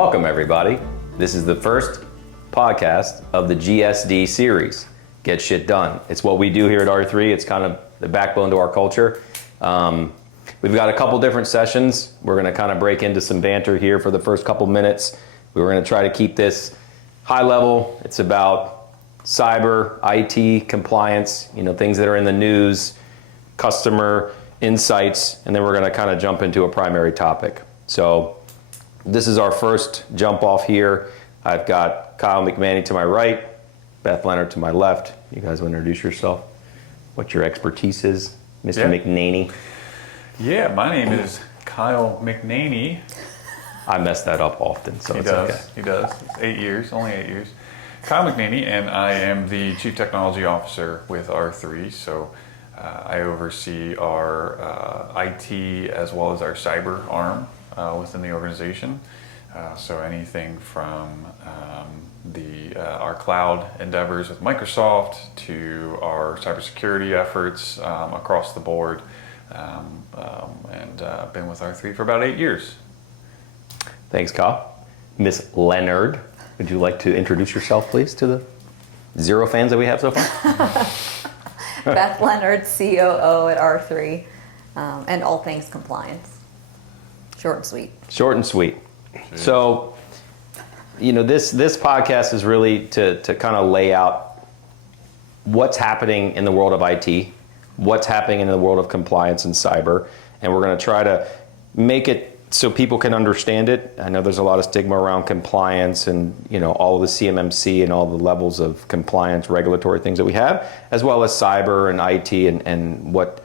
Welcome, everybody. This is the first podcast of the GSD series, Get Shit Done. It's what we do here at R3. It's kind of the backbone to our culture. We've got a couple different sessions. We're going to kind of break into some banter here for the first couple minutes. We're going to try to keep this high level. It's about cyber, IT, compliance, things that are in the news, customer insights, and then we're going to kind of jump into a primary topic. So this is our first jump off here. I've got Kyle McNaney to my right, Beth Leonard to my left. You guys want to introduce yourself? What your expertise is, Mr. McNaney? Yeah, my name is Kyle McNaney. I mess that up often, so it's okay. He does. It's 8 years, only 8 years. Kyle McNaney, and I am the Chief Technology Officer with R3. So I oversee our IT as well as our cyber arm within the organization. So anything from our cloud endeavors with Microsoft to our cybersecurity efforts across the board, and been with R3 for about 8 years. Thanks, Kyle. Miss Leonard, would you like to introduce yourself, please, to the 0 fans that we have so far? Beth Leonard, COO at R3, and all things compliance. Short and sweet. Short and sweet. So, this podcast is really to kind of lay out what's happening in the world of IT, what's happening in the world of compliance and cyber, and we're going to try to make it so people can understand it. I know there's a lot of stigma around compliance and all of the CMMC and all the levels of compliance, regulatory things that we have, as well as cyber and IT and what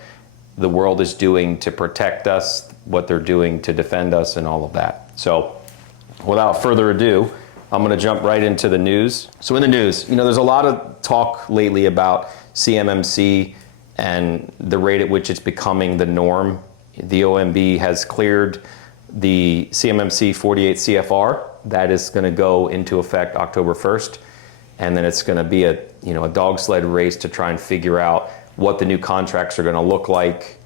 the world is doing to protect us, what they're doing to defend us, and all of that. So without further ado, I'm going to jump right into the news. So in the news, there's a lot of talk lately about CMMC and the rate at which it's becoming the norm. The OMB has cleared the CMMC 48 CFR. That is going to go into effect October 1st. And then it's going to be a dog sled race to try and figure out what the new contracts are going to look like,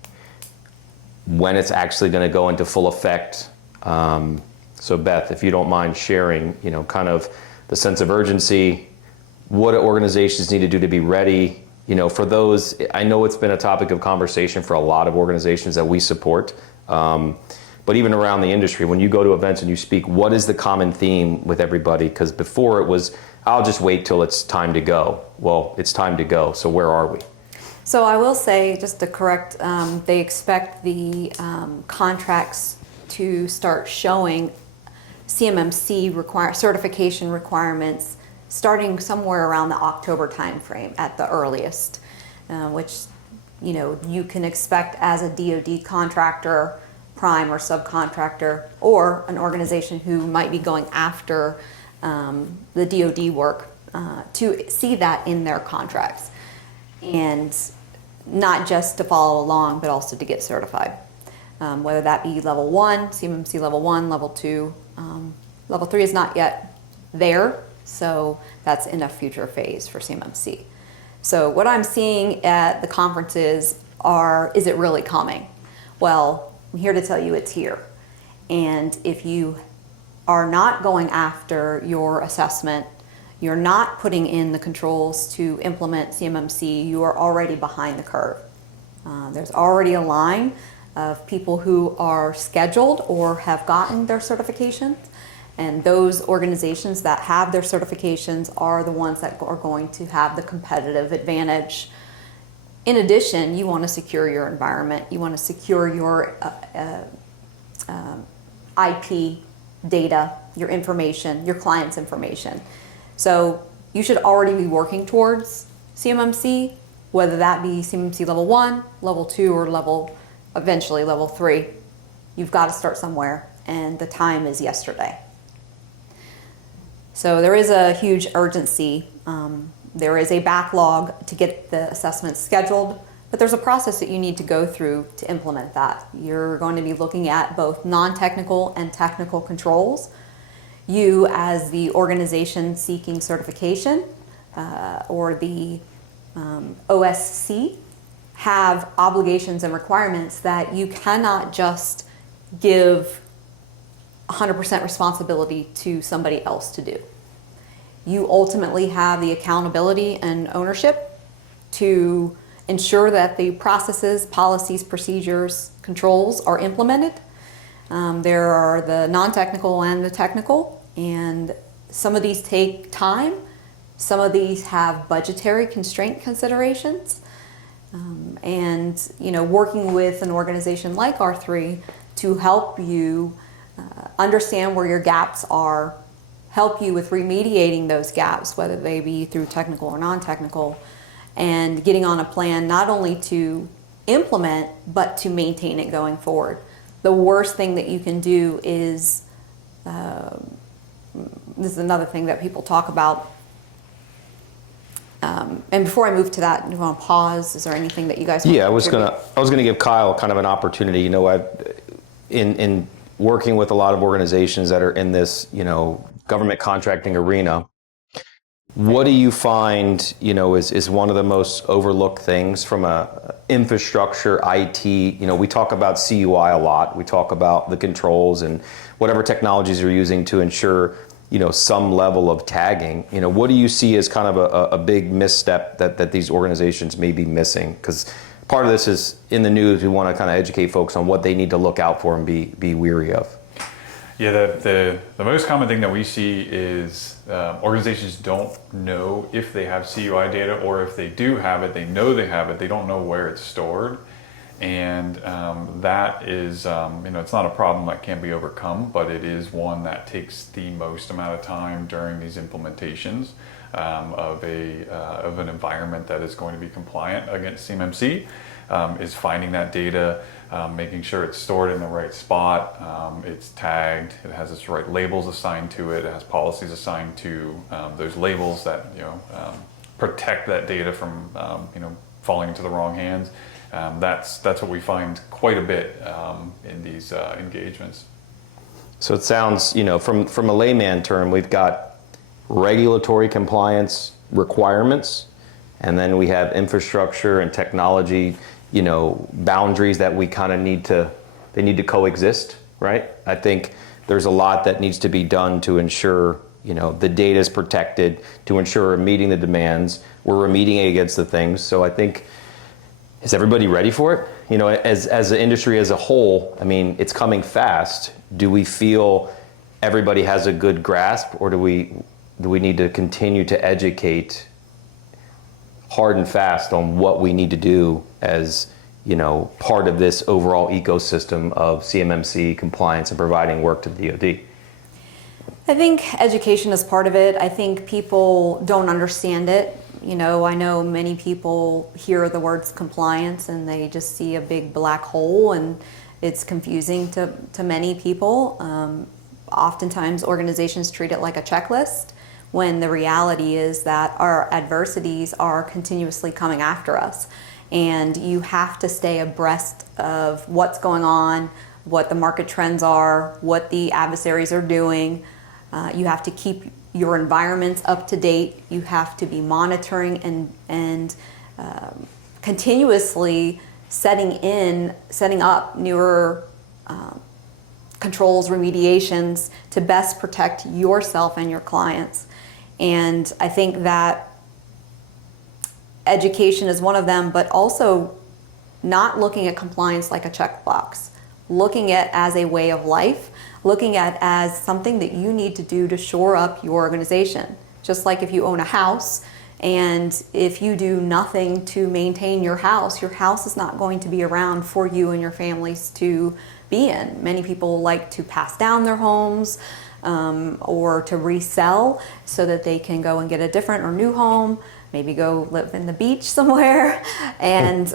when it's actually going to go into full effect. So Beth, if you don't mind sharing, kind of the sense of urgency, what organizations need to do to be ready. For those, I know it's been a topic of conversation for a lot of organizations that we support, but even around the industry, when you go to events and you speak, what is the common theme with everybody? Because before it was, I'll just wait till it's time to go. Well, it's time to go, so where are we? So I will say, just to correct, they expect the contracts to start showing CMMC certification requirements starting somewhere around the October timeframe at the earliest, which you can expect as a DoD contractor, prime or subcontractor, or an organization who might be going after the DoD work to see that in their contracts, and not just to follow along, but also to get certified, whether that be level 1, CMMC level 1, level 2. Level 3 is not yet there, so that's in a future phase for CMMC. So what I'm seeing at the conferences is it really coming? Well, I'm here to tell you it's here. And if you are not going after your assessment, you're not putting in the controls to implement CMMC, you are already behind the curve. There's already a line of people who are scheduled or have gotten their certifications, and those organizations that have their certifications are the ones that are going to have the competitive advantage. In addition, you want to secure your environment, you want to secure your IP data, your information, your client's information. So you should already be working towards CMMC, whether that be CMMC level 1, level 2, or eventually level 3. You've got to start somewhere, and the time is yesterday. So there is a huge urgency. There is a backlog to get the assessments scheduled, but there's a process that you need to go through to implement that. You're going to be looking at both non-technical and technical controls. You, as the organization seeking certification, or the OSC, have obligations and requirements that you cannot just give 100% responsibility to somebody else to do. You ultimately have the accountability and ownership to ensure that the processes, policies, procedures, controls are implemented. There are the non-technical and the technical, and some of these take time. Some of these have budgetary constraint considerations. And working with an organization like R3 to help you understand where your gaps are, help you with remediating those gaps, whether they be through technical or non-technical, and getting on a plan not only to implement, but to maintain it going forward. The worst thing that you can do is, this is another thing that people talk about, and before I move to that, do you want to pause? Is there anything that you guys want to I was contribute? gonna give Kyle kind of an opportunity. In working with a lot of organizations that are in this, government contracting arena, what do you find, is one of the most overlooked things from a infrastructure, IT? We talk about CUI a lot. We talk about the controls and whatever technologies you're using to ensure, some level of tagging. What do you see as kind of a big misstep that these organizations may be missing? Because part of this is in the news. We want to kind of educate folks on what they need to look out for and be weary of. Yeah, the most common thing that we see is organizations don't know if they have CUI data, or if they do have it, they know they have it, they don't know where it's stored. And that is, it's not a problem that can be overcome, but it is one that takes the most amount of time during these implementations of an environment that is going to be compliant against CMMC, is finding that data, making sure it's stored in the right spot, it's tagged, it has its right labels assigned to it, it has policies assigned to those labels that protect that data from falling into the wrong hands. That's what we find quite a bit in these engagements. So it sounds, from a layman term, we've got regulatory compliance requirements, and then we have infrastructure and technology, boundaries that we kind of need to coexist, right? I think there's a lot that needs to be done to ensure, the data is protected, to ensure we're meeting the demands, we're remediating against the things. So I think, is everybody ready for it? As the industry as a whole, it's coming fast. Do we feel everybody has a good grasp, or do we need to continue to educate hard and fast on what we need to do as, part of this overall ecosystem of CMMC compliance and providing work to the DoD? I think education is part of it. I think people don't understand it. I know many people hear the words compliance and they just see a big black hole, and it's confusing to many people. Oftentimes organizations treat it like a checklist, when the reality is that our adversities are continuously coming after us. And you have to stay abreast of what's going on, what the market trends are, what the adversaries are doing. You have to keep your environments up to date. You have to be monitoring and continuously setting up newer controls, remediations to best protect yourself and your clients. And I think that education is one of them, but also not looking at compliance like a checkbox, looking at as a way of life, looking at as something that you need to do to shore up your organization. Just like if you own a house, and if you do nothing to maintain your house is not going to be around for you and your families to be in. Many people like to pass down their homes or to resell so that they can go and get a different or new home, maybe go live in the beach somewhere. And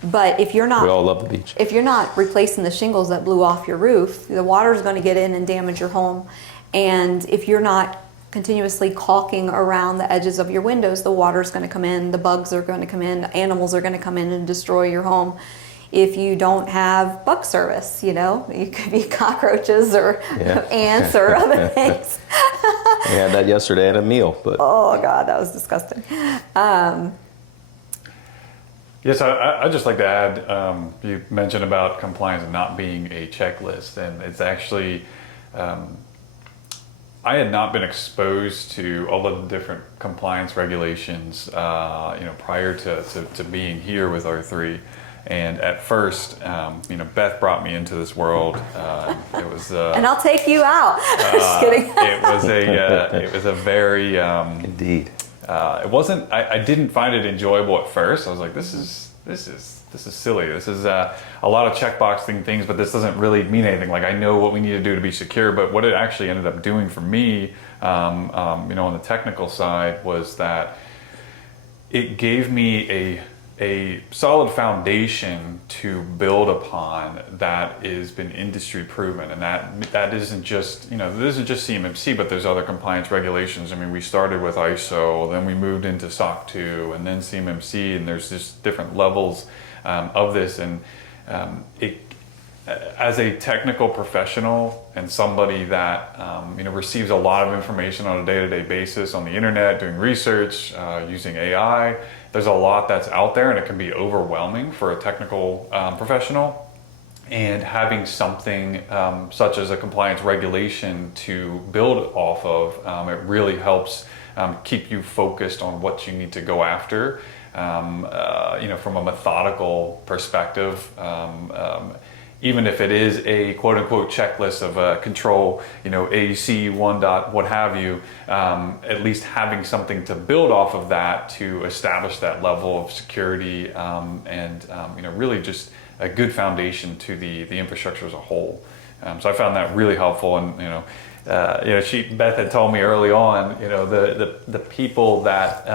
but if you're not, we all love the beach. If you're not replacing the shingles that blew off your roof, the water is going to get in and damage your home. And if you're not continuously caulking around the edges of your windows, the water is going to come in, the bugs are going to come in, animals are going to come in and destroy your home. If you don't have bug service, it could be cockroaches or ants or other things. We had that yesterday at a meal, but oh God, that was disgusting. Yes, I'd just like to add, you mentioned about compliance not being a checklist, and it's actually, I had not been exposed to all of the different compliance regulations, prior to being here with R3. And at first, Beth brought me into this world. It was, And I'll take you out. Just kidding. it was a very, Indeed. it wasn't. I didn't find it enjoyable at first. I was like, this is silly. This is a lot of checkboxing things, but this doesn't really mean anything. Like, I know what we need to do to be secure, but what it actually ended up doing for me, on the technical side, was that it gave me a solid foundation to build upon that has been industry proven, and that isn't just this isn't just CMMC, but there's other compliance regulations. I mean, we started with ISO, then we moved into SOC 2, and then CMMC, and there's just different levels of this, and it. As a technical professional and somebody that receives a lot of information on a day-to-day basis on the internet, doing research, using AI, there's a lot that's out there, and it can be overwhelming for a technical professional. And having something such as a compliance regulation to build off of, it really helps keep you focused on what you need to go after, from a methodical perspective. Even if it is a quote-unquote checklist of control, AC 1 dot what have you, at least having something to build off of that to establish that level of security, and really just a good foundation to the infrastructure as a whole. So I found that really helpful, and Beth had told me early on, the people that.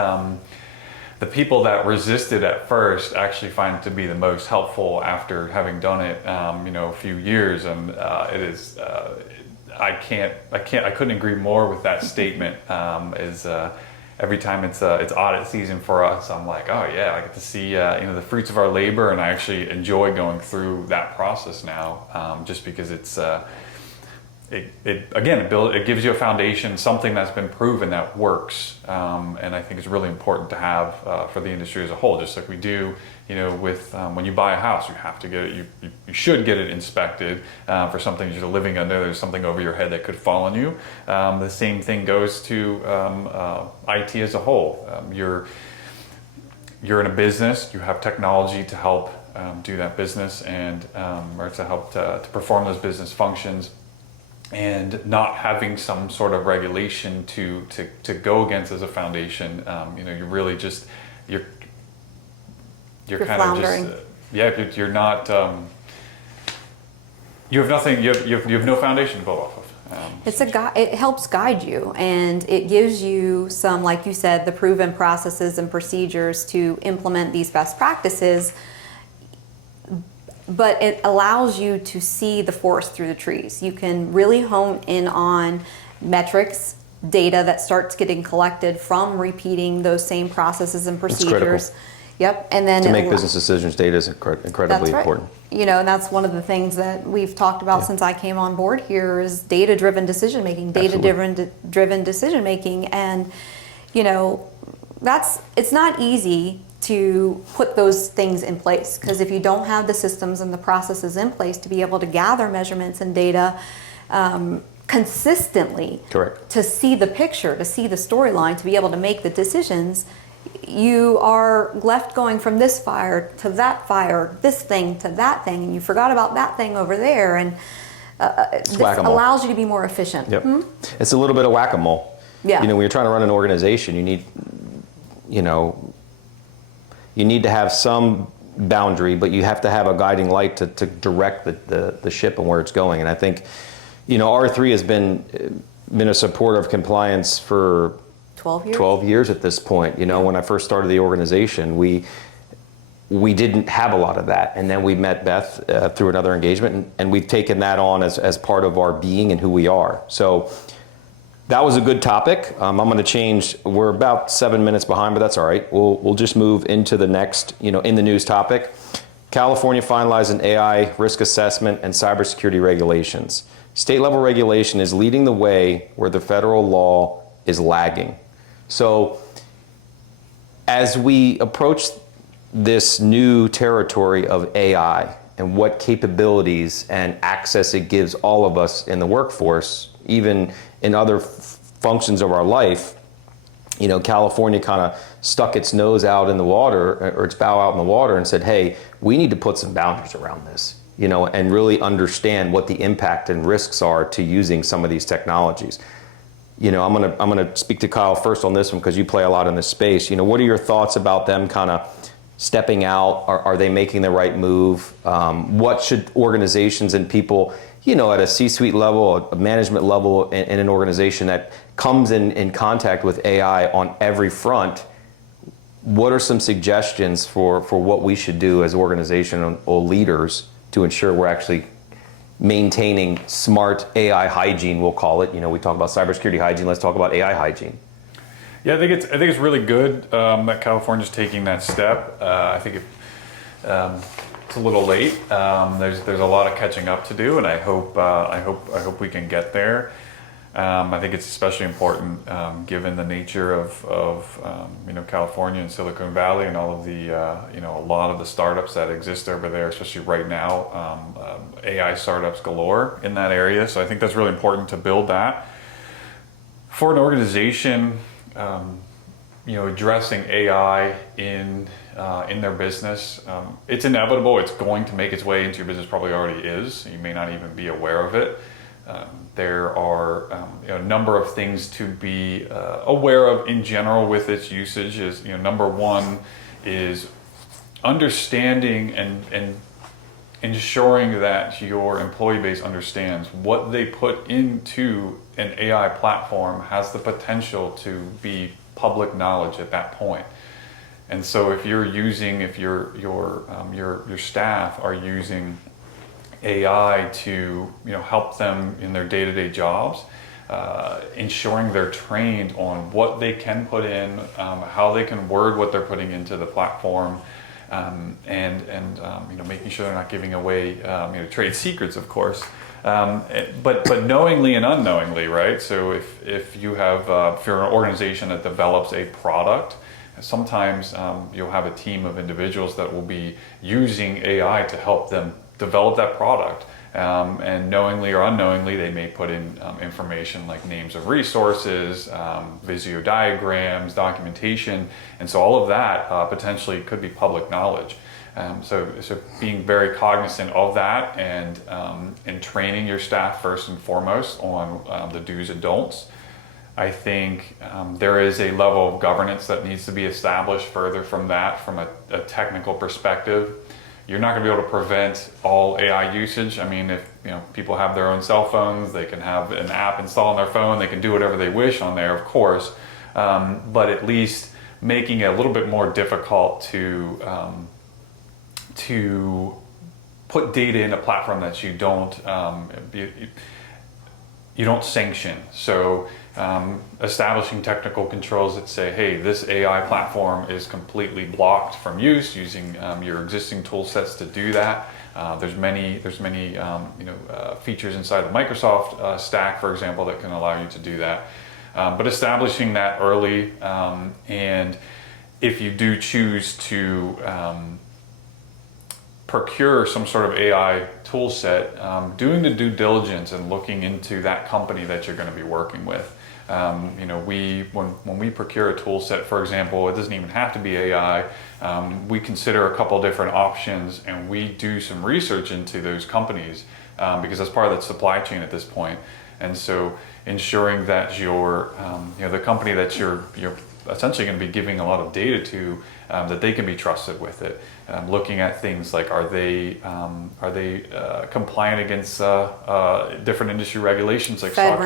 The people that resisted at first actually find it to be the most helpful after having done it, a few years, and it is. I couldn't agree more with that statement. Every time it's audit season for us, I'm like, oh yeah, I get to see the fruits of our labor, and I actually enjoy going through that process now, just because it's. It gives you a foundation, something that's been proven that works, and I think it's really important to have for the industry as a whole. Just like we do, with when you buy a house, you have to get it. You should get it inspected for something you're living under. There's something over your head that could fall on you. The same thing goes to IT as a whole. You're in a business. You have technology to help do that business, and or to help to perform those business functions. And not having some sort of regulation to go against as a foundation, you're really just you're kind floundering. of just you're not you have nothing, you have no foundation to build off of. It helps guide you, and it gives you some, like you said, the proven processes and procedures to implement these best practices. But it allows you to see the forest through the trees. You can really hone in on metrics, data that starts getting collected from repeating those same processes and procedures. Yep, and then to make business decisions, data is incredibly important. And that's one of the things that we've talked about since I came on board here is data-driven decision making, data-driven decision making, and it's not easy to put those things in place, because if you don't have the systems and the processes in place to be able to gather measurements and data consistently, correct, to see the picture, to see the storyline, to be able to make the decisions, you are left going from this fire to that fire, this thing to that thing, and you forgot about that thing over there, and this allows you to be more efficient. Yep. It's a little bit of whack-a-mole. Yeah. When you're trying to run an organization, you need to have some boundary, but you have to have a guiding light to direct the ship and where it's going. And I think, R3 has been a supporter of compliance for 12 years at this point. When I first started the organization, we didn't have a lot of that. And then we met Beth through another engagement, and we've taken that on as part of our being and who we are. So that was a good topic. I'm going to change. We're about 7 minutes behind, but that's all right. We'll just move into the next, in the news topic. California finalized an AI risk assessment and cybersecurity regulations. State level regulation is leading the way where the federal law is lagging. So as we approach this new territory of AI and what capabilities and access it gives all of us in the workforce, even in other functions of our life. You know, California kind of stuck its nose out in the water, or its bow out in the water, and said, hey, we need to put some boundaries around this, you know, and really understand what the impact and risks are to using some of these technologies. You know, I'm gonna speak to Kyle first on this one, because you play a lot in this space. You know, what are your thoughts about them kind of stepping out? Are they making the right move? What should organizations and people, you know, at a C-suite level, a management level in an organization that comes in contact with AI on every front, what are some suggestions for what we should do as organizational leaders to ensure we're actually maintaining smart AI hygiene, we'll call it? You know, we talk about cybersecurity hygiene, let's talk about AI hygiene. Yeah, I think it's really good that California's taking that step. I think it's a little late. There's a lot of catching up to do, and I hope we can get there. I think it's especially important given the nature of you know, California and Silicon Valley and all of the you know, a lot of the startups that exist over there, especially right now, AI startups galore in that area. So I think that's really important to build that. For an organization, you know, addressing AI in their business, it's inevitable. It's going to make its way into your business. Probably already is. You may not even be aware of it. There are you know, a number of things to be aware of in general with its usage. Is, you know, number one is understanding and ensuring that your employee base understands what they put into an AI platform has the potential to be public knowledge at that point. And so if your staff are using AI to, you know, help them in their day-to-day jobs, ensuring they're trained on what they can put in, how they can word what they're putting into the platform, and you know, making sure they're not giving away you know, trade secrets, of course, but knowingly and unknowingly, right? So if you're an organization that develops a product, sometimes you'll have a team of individuals that will be using AI to help them develop that product, and knowingly or unknowingly they may put in information like names of resources, Visio diagrams, documentation, and so all of that potentially could be public knowledge. So being very cognizant of that, and training your staff first and foremost on the do's and don'ts. I think there is a level of governance that needs to be established further from that, from a technical perspective. You're not going to be able to prevent all AI usage. I mean, if, you know, people have their own cell phones, they can have an app installed on their phone, they can do whatever they wish on there, of course, but at least making it a little bit more difficult to put data in a platform that you don't sanction. So establishing technical controls that say, hey, this AI platform is completely blocked from use, using your existing tool sets to do that. There's many you know, features inside the Microsoft stack, for example, that can allow you to do that. But establishing that early, and if you do choose to procure some sort of AI tool set, doing the due diligence and looking into that company that you're going to be working with. You know, when we procure a tool set, for example, it doesn't even have to be AI. We consider a couple different options, and we do some research into those companies, because that's part of the supply chain at this point. And so ensuring that your you know, the company that you're essentially going to be giving a lot of data to, that they can be trusted with it. Looking at things like, are they compliant against different industry regulations like SOC 2,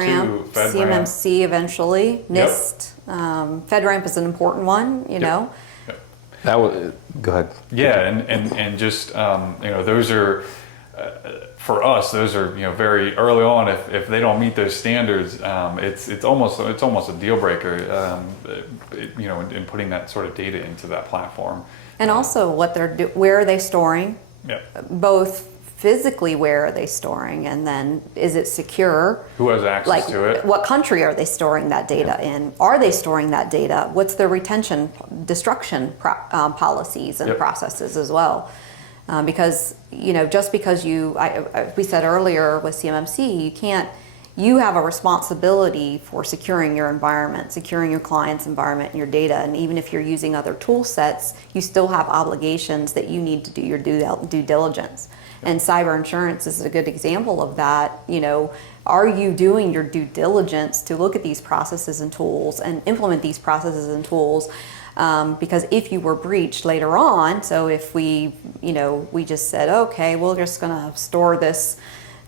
FedRAMP, CMMC eventually, NIST. FedRAMP is an important one, you know. Yep. That was, go ahead. Yeah, and just you know, those are for us. Those are, you know, very early on. If they don't meet those standards, it's almost a deal breaker. You know, in putting that sort of data into that platform. And also what where are they storing? Yep. Both physically where are they storing, and then is it secure? Who has access to it? What country are they storing that data in? Are they storing that data? What's their retention, destruction policies and processes as well? Because just because we said earlier with CMMC, you have a responsibility for securing your environment, securing your client's environment and your data. And even if you're using other tool sets, you still have obligations that you need to do your due diligence. And cyber insurance is a good example of that. Are you doing your due diligence to look at these processes and tools and implement these processes and tools? Because if you were breached later on, so if we just said, okay, we're just going to store this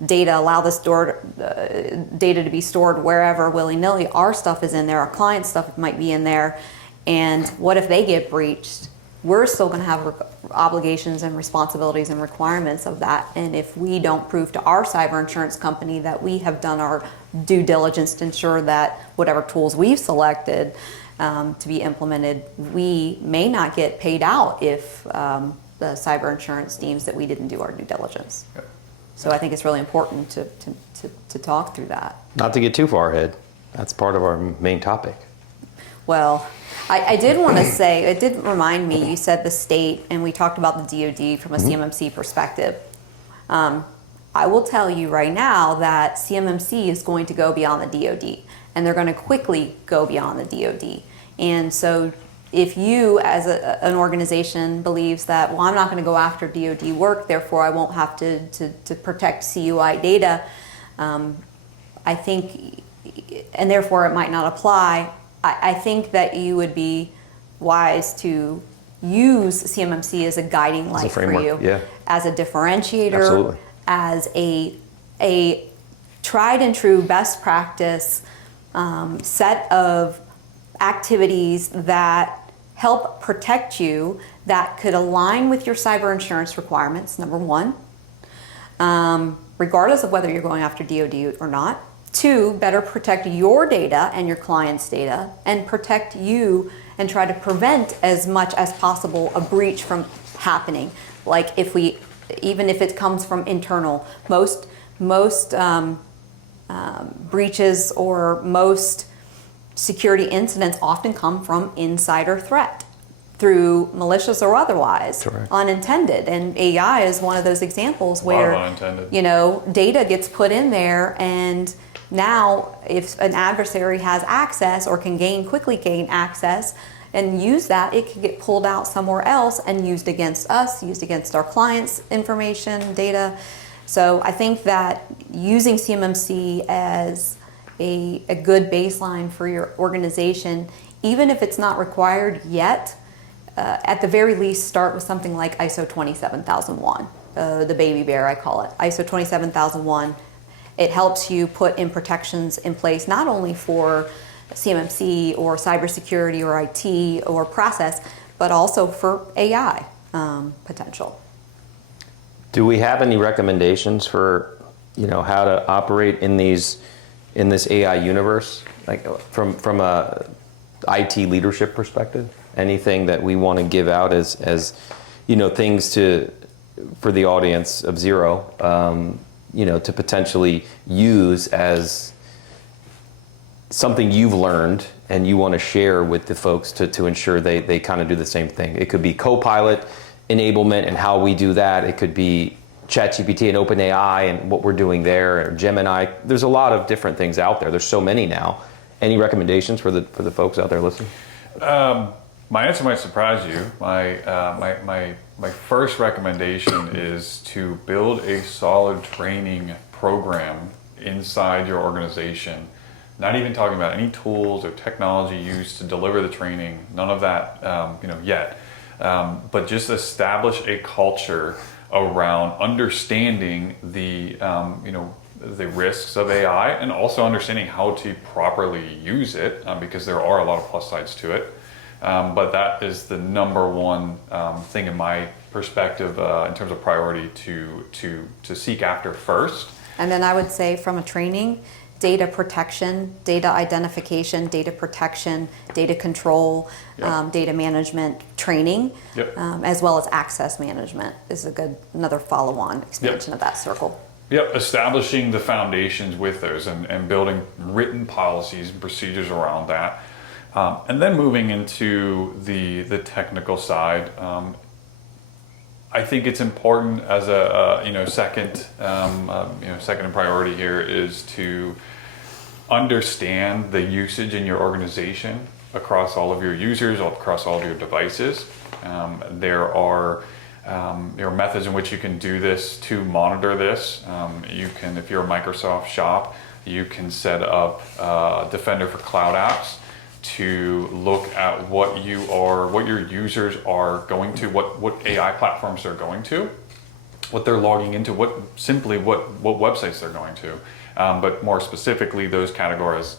data, allow this data to be stored wherever willy-nilly, our stuff is in there, our client stuff might be in there, and what if they get breached? We're still going to have obligations and responsibilities and requirements of that. And if we don't prove to our cyber insurance company that we have done our due diligence to ensure that whatever tools we've selected to be implemented, we may not get paid out if the cyber insurance deems that we didn't do our due diligence. Okay. So I think it's really important to talk through that. Not to get too far ahead. That's part of our main topic. Well, I did want to say, it did remind me, you said the state, and we talked about the DoD from a CMMC perspective. I will tell you right now that CMMC is going to go beyond the DoD, and they're going to quickly go beyond the DoD. And so if you as an organization believes that, well, I'm not going to go after DoD work, therefore I won't have to protect CUI data, I think, and therefore it might not apply, I think that you would be wise to use CMMC as a guiding light for you, as a differentiator, Absolutely. as a tried and true best practice set of activities that help protect you, that could align with your cyber insurance requirements, number one, regardless of whether you're going after DoD or not. Two, better protect your data and your client's data, and protect you and try to prevent as much as possible a breach from happening. Like even if it comes from internal, most breaches or most security incidents often come from insider threat, through malicious or otherwise, Correct. Unintended. And AI is one of those examples where data gets put in there, and now if an adversary has access or can quickly gain access and use that, it can get pulled out somewhere else and used against us, used against our clients' information, data. So I think that using CMMC as a good baseline for your organization, even if it's not required yet, at the very least start with something like ISO 27001, the baby bear I call it, ISO 27001. It helps you put in protections in place, not only for CMMC or cybersecurity or IT or process, but also for AI potential. Do we have any recommendations for, how to operate in this AI universe, like from a IT leadership perspective? Anything that we want to give out as things for the audience of zero, to potentially use as something you've learned and you want to share with the folks to ensure they kind of do the same thing. It could be Copilot enablement and how we do that. It could be ChatGPT and OpenAI and what we're doing there, or Gemini. There's a lot of different things out there. There's so many now. Any recommendations for the folks out there listening? My answer might surprise you. My first recommendation is to build a solid training program inside your organization. Not even talking about any tools or technology used to deliver the training. None of that, yet. But just establish a culture around understanding the risks of AI, and also understanding how to properly use it, because there are a lot of plus sides to it. But that is the number one thing in my perspective in terms of priority to seek after first. And then I would say from a training, data protection, data identification, data protection, data control, Yep. data management training, Yep. as well as access management is another follow-on expansion of that circle. Yep, establishing the foundations with those and building written policies and procedures around that. And then moving into the technical side, I think it's important as a second in priority here is to understand the usage in your organization across all of your users, across all of your devices. There are methods in which you can do this to monitor this. You can, if you're a Microsoft shop, you can set up Defender for Cloud Apps to look at what your users are going to, what AI platforms they're going to, what they're logging into, what websites they're going to, but more specifically, those categorize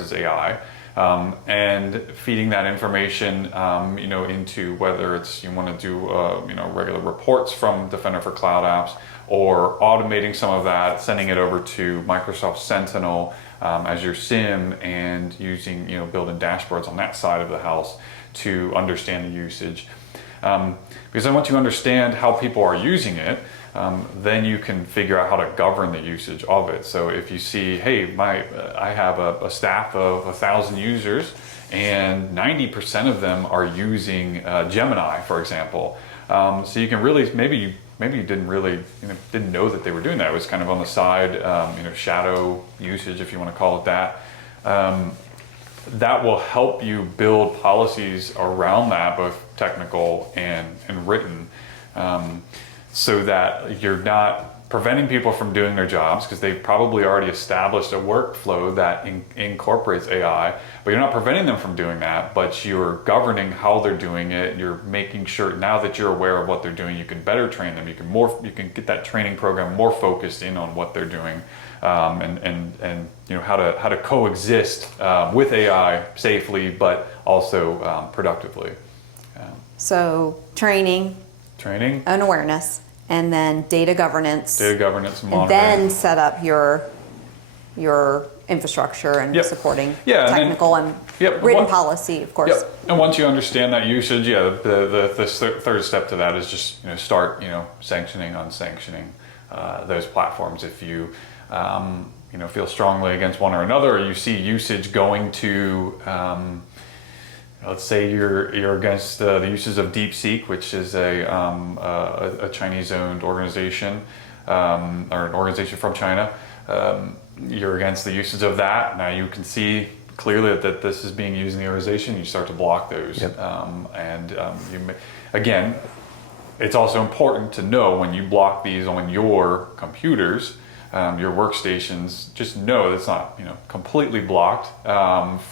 as AI, and feeding that information, into whether it's you want to do regular reports from Defender for Cloud Apps, or automating some of that, sending it over to Microsoft Sentinel as your SIM, and using building dashboards on that side of the house to understand the usage. Because then once you understand how people are using it, then you can figure out how to govern the usage of it. So if you see, hey, I have a staff of 1,000 users, and 90% of them are using Gemini, for example. So you can really, maybe you didn't know that they were doing that. It was kind of on the side, shadow usage, if you want to call it that. That will help you build policies around that, both technical and written, so that you're not preventing people from doing their jobs, because they've probably already established a workflow that incorporates AI, but you're not preventing them from doing that, but you're governing how they're doing it. You're making sure, now that you're aware of what they're doing, you can better train them. You can get that training program more focused in on what they're doing, and how to coexist with AI safely, but also productively. So training and awareness, and then data governance, monitoring, and then set up your infrastructure and Yep. supporting Yeah, technical and Yep. written policy, of course. Yep. And once you understand that usage, the third step to that is just start sanctioning, unsanctioning those platforms. If you feel strongly against one or another, or you see usage going to let's say you're against the uses of DeepSeek, which is a Chinese-owned organization, or an organization from China. You're against the usage of that. Now you can see clearly that this is being used in the organization. You start to block those. Yep. Again, it's also important to know when you block these on your computers, your workstations, just know that's not completely blocked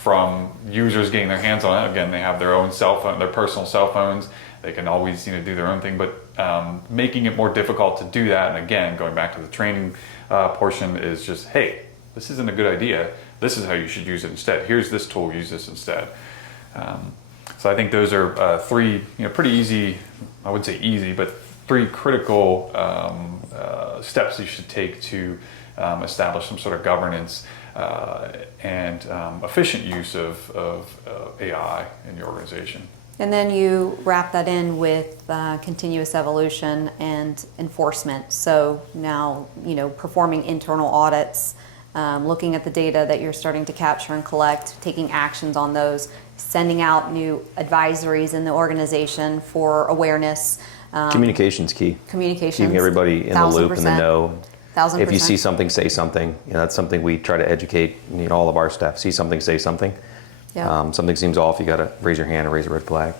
from users getting their hands on it. Again, they have their own cell phone, their personal cell phones. They can always do their own thing, but making it more difficult to do that. And again, going back to the training portion, is just, hey, this isn't a good idea. This is how you should use it instead. Here's this tool, use this instead. So I think those are three pretty easy, I wouldn't say easy, but three critical steps you should take to establish some sort of governance and efficient use of AI in your organization. And then you wrap that in with continuous evolution and enforcement. So now, performing internal audits, looking at the data that you're starting to capture and collect, taking actions on those, sending out new advisories in the organization for awareness. Communication's key. Communications. Keeping everybody in the loop, in the know. 1000%. If you see something, say something. That's something we try to educate all of our staff. See something, say something. Yep. Something seems off, you got to raise your hand and raise a red flag.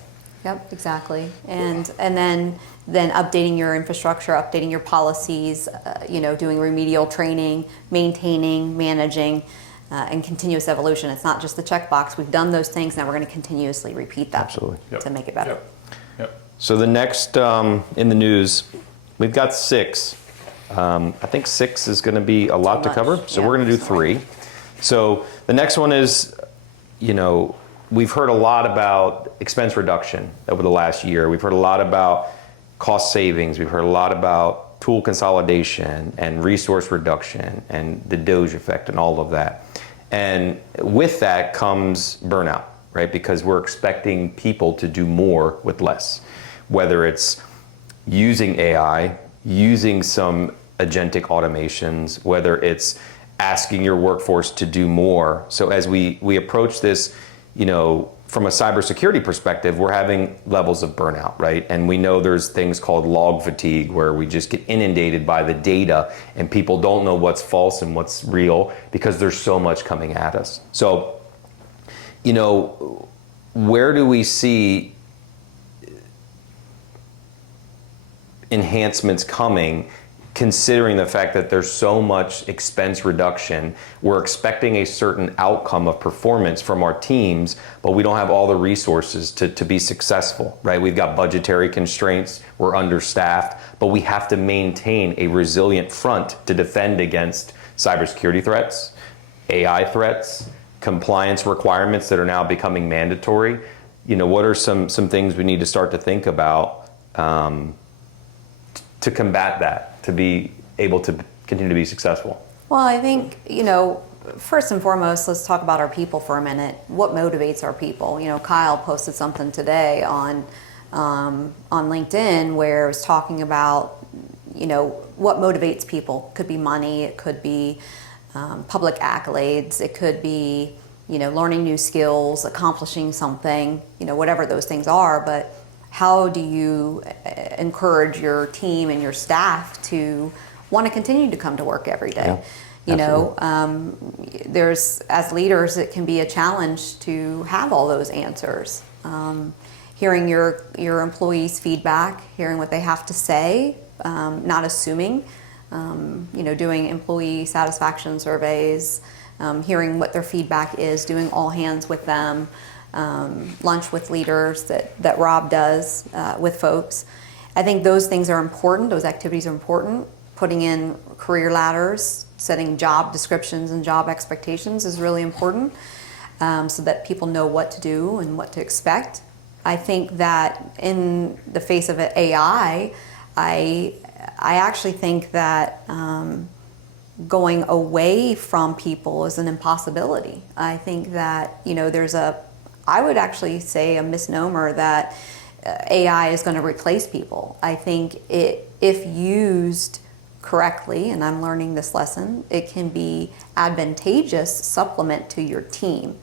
Yep, exactly. And then updating your infrastructure, updating your policies, doing remedial training, maintaining, managing, and continuous evolution. It's not just the checkbox. We've done those things. Now we're going to continuously repeat that. Absolutely. To make it better. Yep. So the next in the news, we've got 6. I think 6 is going to be a lot to much. cover. So Yeah, we're going to do sorry. 3. So the next one is, we've heard a lot about expense reduction over the last year. We've heard a lot about cost savings. We've heard a lot about tool consolidation and resource reduction and the Doge effect and all of that. And with that comes burnout, right? Because we're expecting people to do more with less, whether it's using AI, using some agentic automations, whether it's asking your workforce to do more. So as we approach this, from a cybersecurity perspective, we're having levels of burnout, right? And we know there's things called log fatigue where we just get inundated by the data and people don't know what's false and what's real because there's so much coming at us. So, where do we see enhancements coming, considering the fact that there's so much expense reduction? We're expecting a certain outcome of performance from our teams, but we don't have all the resources to be successful, right? We've got budgetary constraints, we're understaffed, but we have to maintain a resilient front to defend against cybersecurity threats, AI threats, compliance requirements that are now becoming mandatory. What are some things we need to start to think about to combat that, to be able to continue to be successful? Well, I think, first and foremost, let's talk about our people for a minute. What motivates our people? Kyle posted something today on LinkedIn where it was talking about, what motivates people. It could be money, it could be public accolades, it could be, learning new skills, accomplishing something, whatever those things are. But how do you encourage your team and your staff to want to continue to come to work every day? There's, as leaders, it can be a challenge to have all those answers. Hearing your employees' feedback, hearing what they have to say, not assuming, doing employee satisfaction surveys, hearing what their feedback is, doing all hands with them, lunch with leaders that Rob does with folks. I think those things are important. Those activities are important. Putting in career ladders, setting job descriptions and job expectations is really important, so that people know what to do and what to expect. I think that in the face of AI, I actually think that going away from people is an impossibility. I think that there's I would actually say a misnomer that AI is going to replace people. I think if used correctly, and I'm learning this lesson, it can be advantageous supplement to your team.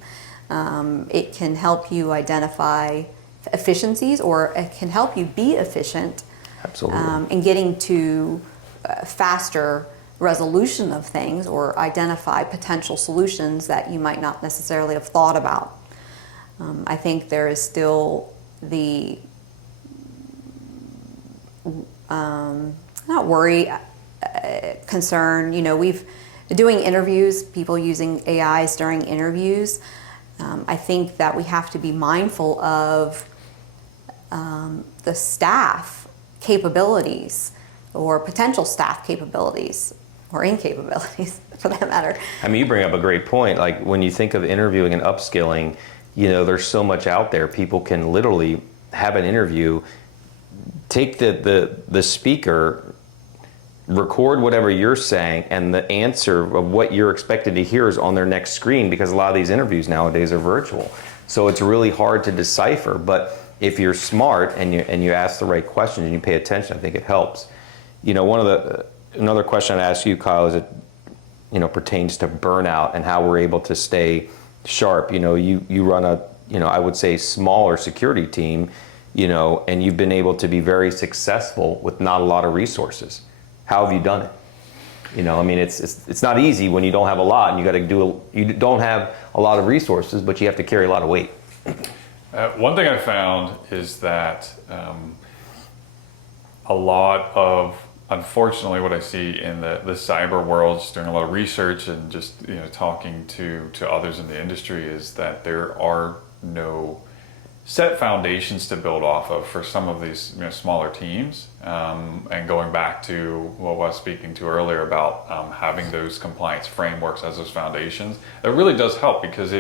It can help you identify efficiencies, or it can help you be efficient. Absolutely. In getting to faster resolution of things, or identify potential solutions that you might not necessarily have thought about. I think there is still the not worry, concern. We've doing interviews, people using AIs during interviews. I think that we have to be mindful of the staff capabilities, or potential staff capabilities, or incapabilities for that matter. I mean, you bring up a great point. Like when you think of interviewing and upskilling, there's so much out there. People can literally have an interview, take the speaker, record whatever you're saying, and the answer of what you're expected to hear is on their next screen, because a lot of these interviews nowadays are virtual. So it's really hard to decipher. But if you're smart and you ask the right questions and you pay attention, I think it helps. Another question I'd ask you, Kyle, is it pertains to burnout and how we're able to stay sharp. You run I would say smaller security team, and you've been able to be very successful with not a lot of resources. How have you done it? It's not easy when you don't have a lot and you don't have a lot of resources, but you have to carry a lot of weight. One thing I found is that a lot of, unfortunately, what I see in the cyber world, just doing a lot of research and just talking to others in the industry, is that there are no set foundations to build off of for some of these smaller teams. And going back to what I was speaking to earlier about having those compliance frameworks as those foundations, it really does help, because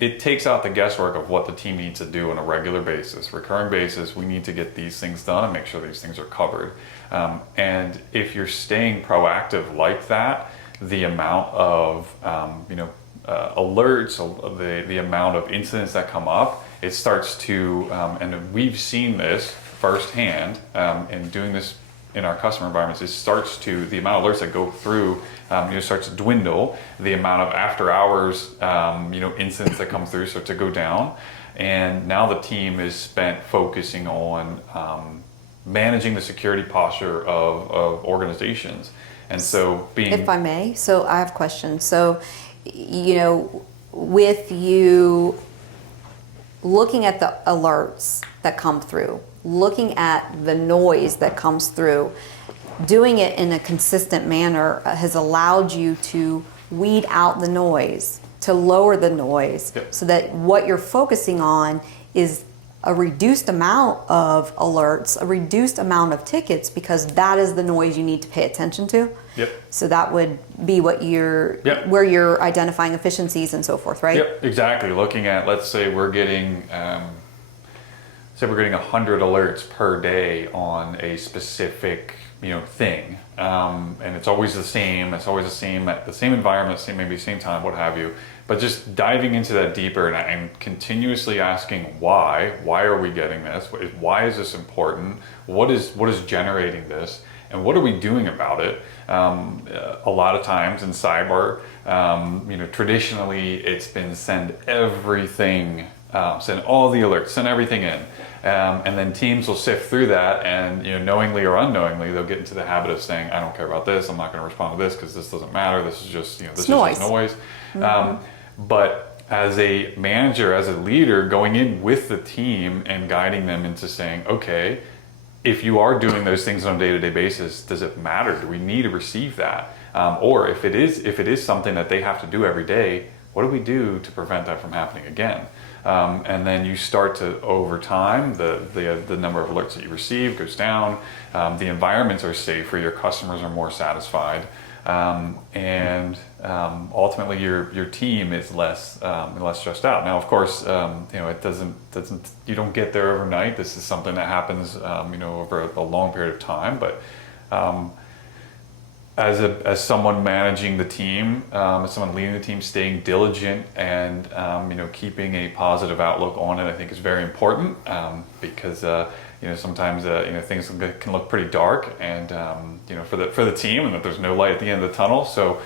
it takes out the guesswork of what the team needs to do on a regular basis, recurring basis. We need to get these things done and make sure these things are covered. And if you're staying proactive like that, the amount of alerts, the amount of incidents that come up, it starts to, and we've seen this firsthand in doing this in our customer environments, the amount of alerts that go through, starts to dwindle. The amount of after hours, incidents that come through start to go down. And now the team is spent focusing on managing the security posture of organizations. And so if I may, so I have questions. So, with you looking at the alerts that come through, looking at the noise that comes through, doing it in a consistent manner has allowed you to weed out the noise, to lower the noise, Yep. so that what you're focusing on is a reduced amount of alerts, a reduced amount of tickets, because that is the noise you need to pay attention to. Yep. So that would be what Yep. where you're identifying efficiencies and so forth, right? Yep, exactly. Looking at, let's say we're getting 100 alerts per day on a specific, thing, and it's always the same. It's always the same at the same environment, maybe same time, what have you. But just diving into that deeper and continuously asking why are we getting this? Why is this important? What is generating this? And what are we doing about it? A lot of times in cyber, traditionally it's been send everything, send all the alerts, send everything in. And then teams will sift through that, and knowingly or unknowingly, they'll get into the habit of saying, I don't care about this, I'm not going to respond to this because this doesn't matter, this is just, this is noise. just noise. Mm-hmm. But as a manager, as a leader, going in with the team and guiding them into saying, okay, if you are doing those things on a day-to-day basis, does it matter? Do we need to receive that? Or if it is something that they have to do every day, what do we do to prevent that from happening again? And then you start to, over time, the number of alerts that you receive goes down. The environments are safer. Your customers are more satisfied. And ultimately your team is less stressed out. Now, of course, it doesn't you don't get there overnight. This is something that happens, over a long period of time. But as someone managing the team, as someone leading the team, staying diligent and keeping a positive outlook on it, I think is very important, because sometimes things can look pretty dark, and for the team, and that there's no light at the end of the tunnel. So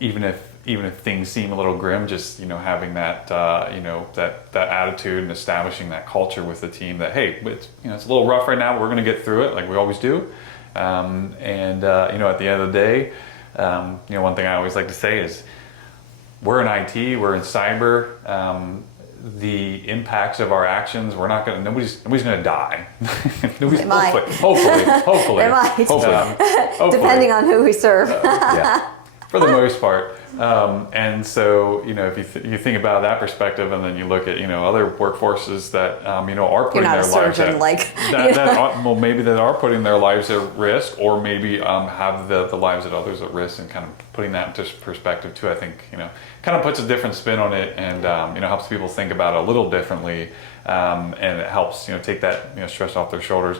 even if things seem a little grim, just having that that attitude and establishing that culture with the team that, hey, it's a little rough right now, but we're going to get through it like we always do. At the end of the day, one thing I always like to say is, we're in IT, we're in cyber. The impacts of our actions, nobody's going to die. They might. Hopefully. They might. Hopefully. Depending on who we serve. For the most part. And so, if you think about that perspective, and then you look at, other workforces that, are putting their lives at that are putting their lives at risk, or maybe have the lives of others at risk, and kind of putting that into perspective too, I think, kind of puts a different spin on it, and, helps people think about it a little differently, and it helps, take that, stress off their shoulders.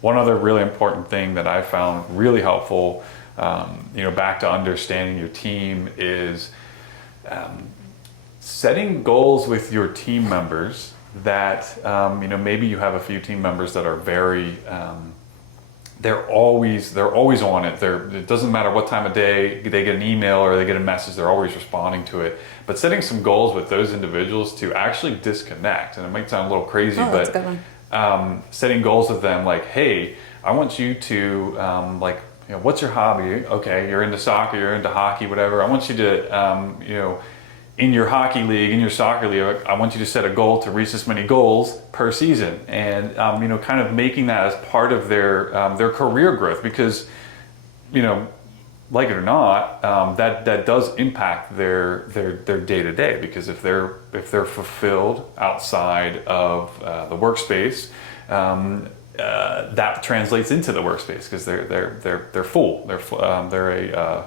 One other really important thing that I found really helpful, back to understanding your team, is setting goals with your team members that, maybe you have a few team members that are very, they're always on it. It doesn't matter what time of day they get an email or they get a message, they're always responding to it. But setting some goals with those individuals to actually disconnect, and it might sound a little crazy, That's a good one. Setting goals with them like, hey, I want you to, what's your hobby? Okay, you're into soccer, you're into hockey, whatever. I want you to, in your hockey league, in your soccer league, I want you to set a goal to reach this many goals per season, and kind of making that as part of their career growth, because, like it or not, that does impact their day to day, because if they're fulfilled outside of the workspace, that translates into the workspace, because they're full. They're a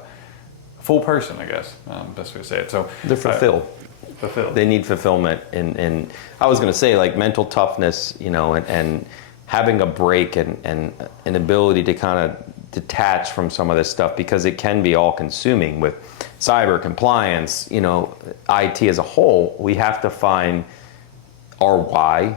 full person, I guess. Best way to say it. So They're fulfilled. fulfilled. They need fulfillment, and I was going to say, like, mental toughness, and having a break and an ability to kind of detach from some of this stuff, because it can be all consuming with cyber compliance, IT as a whole. We have to find our why.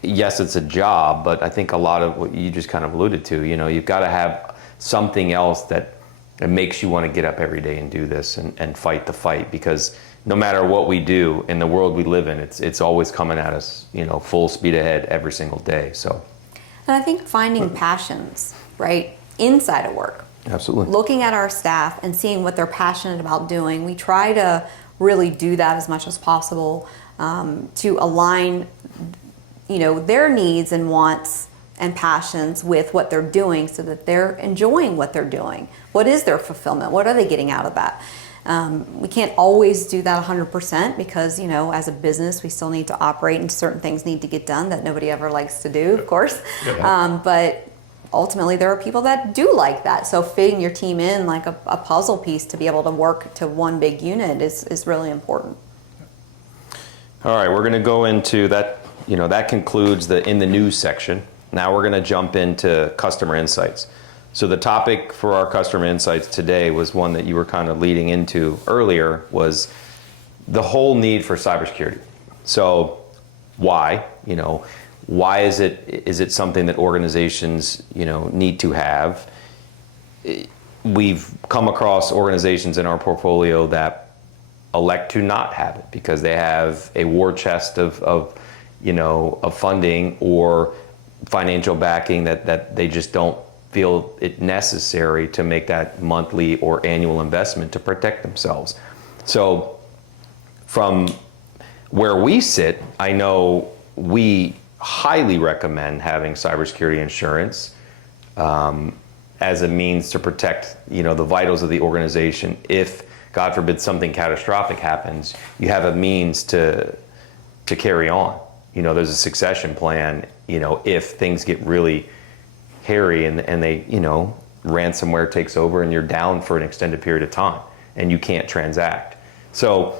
Yes, it's a job, but I think a lot of what you just kind of alluded to, you've got to have something else that makes you want to get up every day and do this and fight the fight, because no matter what we do in the world we live in, it's always coming at us, full speed ahead every single day. So, and I think finding passions, right, inside of work. Absolutely. Looking at our staff and seeing what they're passionate about doing. We try to really do that as much as possible, to align, their needs and wants and passions with what they're doing, so that they're enjoying what they're doing. What is their fulfillment? What are they getting out of that? We can't always do that 100%, because, as a business, we still need to operate and certain things need to get done that nobody ever likes to do, of course. But ultimately, there are people that do like that. So fitting your team in like a puzzle piece to be able to work to one big unit is really important. All right, we're going to go into that. That concludes in the news section. Now we're going to jump into customer insights. So the topic for our customer insights today was one that you were kind of leading into earlier, was the whole need for cybersecurity. So why? Why is it something that organizations need to have? We've come across organizations in our portfolio that elect to not have it because they have a war chest of funding or financial backing that they just don't feel it necessary to make that monthly or annual investment to protect themselves. So from where we sit, I know we highly recommend having cybersecurity insurance as a means to protect the vitals of the organization. If, God forbid, something catastrophic happens, you have a means to carry on. There's a succession plan, if things get really hairy and they, ransomware takes over and you're down for an extended period of time and you can't transact. So,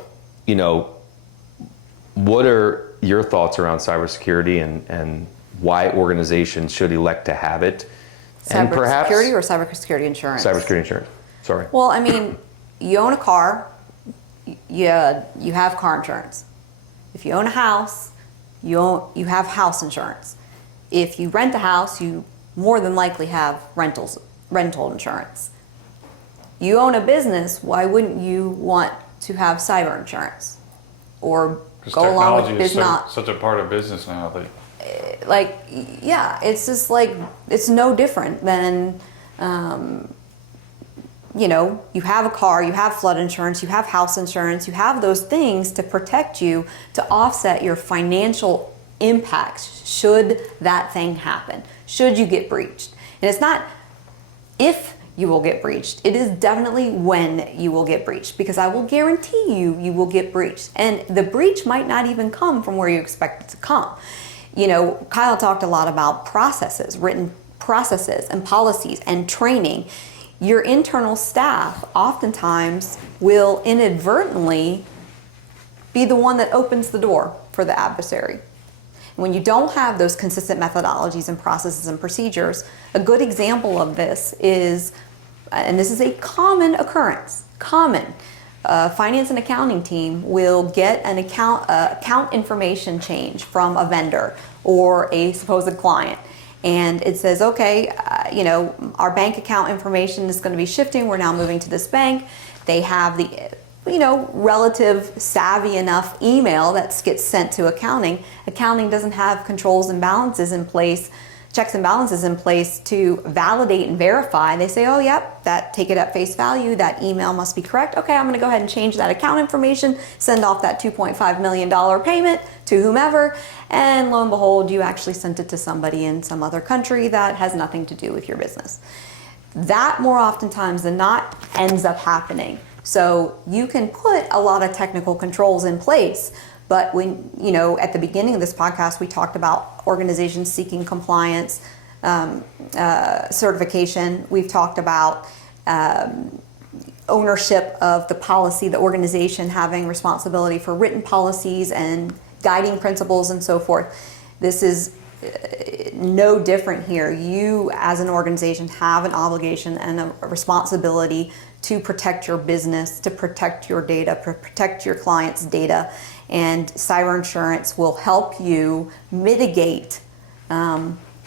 what are your thoughts around cybersecurity and why organizations should elect to have it? And perhaps Cybersecurity or cybersecurity insurance? Cybersecurity insurance, sorry. Well, I mean, you own a car, you have car insurance. If you own a house, you have house insurance. If you rent a house, you more than likely have rental insurance. You own a business, why wouldn't you want to have cyber insurance? Or go along with business? Technology is such a part of business now that it's just like, it's no different than, you have a car, you have flood insurance, you have house insurance, you have those things to protect you, to offset your financial impacts should that thing happen, should you get breached. And it's not if you will get breached, it is definitely when you will get breached, because I will guarantee you will get breached. And the breach might not even come from where you expect it to come. Kyle talked a lot about processes, written processes and policies and training. Your internal staff oftentimes will inadvertently be the one that opens the door for the adversary. When you don't have those consistent methodologies and processes and procedures, a good example of this is, and this is a common occurrence, finance and accounting team will get an account information change from a vendor or a supposed client. And it says, okay, our bank account information is going to be shifting. We're now moving to this bank. They have the, relative savvy enough email that gets sent to accounting. Accounting doesn't have controls and balances in place, checks and balances in place to validate and verify. They say, oh, yep, take it at face value. That email must be correct. Okay, I'm going to go ahead and change that account information, send off that $2.5 million payment to whomever. And lo and behold, you actually sent it to somebody in some other country that has nothing to do with your business. That more oftentimes than not ends up happening. So you can put a lot of technical controls in place, but when, at the beginning of this podcast, we talked about organizations seeking compliance, certification. We've talked about ownership of the policy, the organization having responsibility for written policies and guiding principles and so forth. This is no different here. You as an organization have an obligation and a responsibility to protect your business, to protect your data, protect your clients' data, and cyber insurance will help you mitigate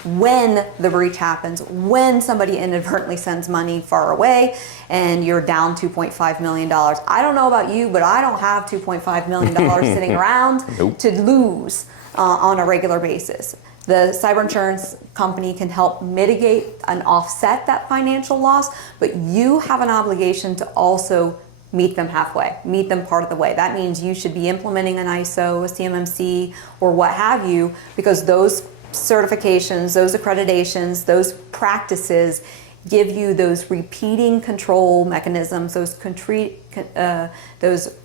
when the breach happens, when somebody inadvertently sends money far away and you're down $2.5 million. I don't know about you, but I don't have $2.5 million sitting around Nope. to lose on a regular basis. The cyber insurance company can help mitigate and offset that financial loss, but you have an obligation to also meet them halfway, meet them part of the way. That means you should be implementing an ISO, a CMMC, or what have you, because those certifications, those accreditations, those practices give you those repeating control mechanisms, those